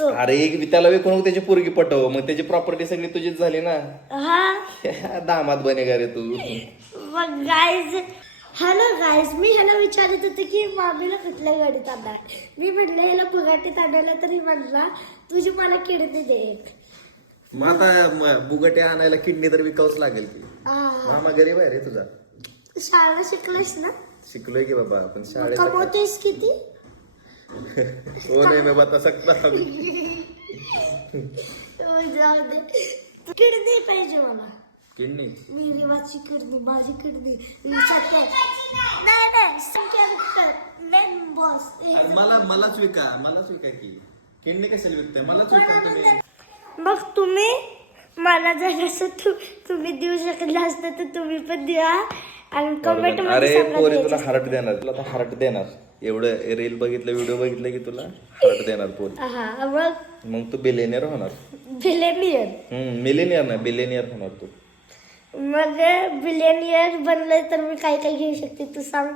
विकतो. अरे त्याला विकून त्याची पोरगी पटव, मग त्याची प्रॉपर्टी सगळी तुझीच झाली ना. हा दामाद बनेगा रे तू. मग गाईज, हॅलो गाईज, मी ह्याला विचारत होते की मामीला कुठल्या गाडीत आणणार. मी म्हटलं ह्याला बुगाटीत आणायला, तरी म्हणला तुझी मला किडनी दे एक. मग आता बुगटे आणायला किडनी तर विकावच लागेल की. मामा गरीब आहे रे तुझा. शाळा शिकलायस ना? शिकलोय की बाबा, पण शाळेत कमवतेस किती? हो नाही मी बता सकता. जाऊ दे, किडनी पाहिजे मला. किडनी मी रिवाची किडनी, माझी किडनी नाही मेन बॉस. मलाच विका की. किडनी कशाला विकते? मलाच विका तुम्ही. मग तुम्ही मला जर असं तुम्ही देऊ शकला असतं तर तुम्ही पण द्या आणि कमेंट मध्ये अरे सांगा पोरी तुला द्यायचं. हार्ट देणार, तुला तर हार्ट देणार. एवढं रील बघितलं, व्हिडिओ बघितलं की तुला हार्ट देणार पोरी. हा मग तू बिलेनियर होणार. बिलेनियर. मिलेनियर नाही, बिलेनियर होणार तू. मग बिलेनियर बनले तर मी काय काय घेऊ शकते तू सांग.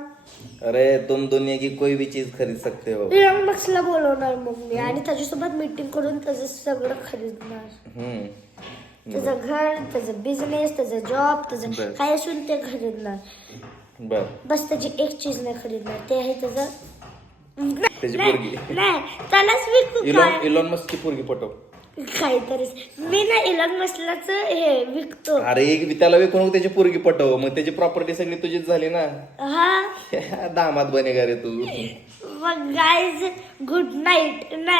अरे तुम दुनिया की कोई भी चीज खरीद सकते हो. इलॉन मस्कला बोलवणार मग मी आणि त्याच्यासोबत मीटिंग करून त्याचं सगळं खरीदणार. त्याचं घर, त्याचं बिझनेस, त्याचं जॉब, त्याचं काय असून ते खरीदणार. बर, बस त्याची एक चीज नाही खरीदणार, ते आहे त्याचं त्याची पोरगी. नाही त्यालाच विकू काय इलॉन मस्कची पोरगी पटव. काहीतरी. मी ना इलॉन मस्कलाच हे विकतो. अरे त्याला विकून त्याची पोरगी पटव, मग त्याची प्रॉपर्टी सगळी तुझीच झाली ना. हा दामाद बनेगा रे तू. मग गाईज, गुड नाईट.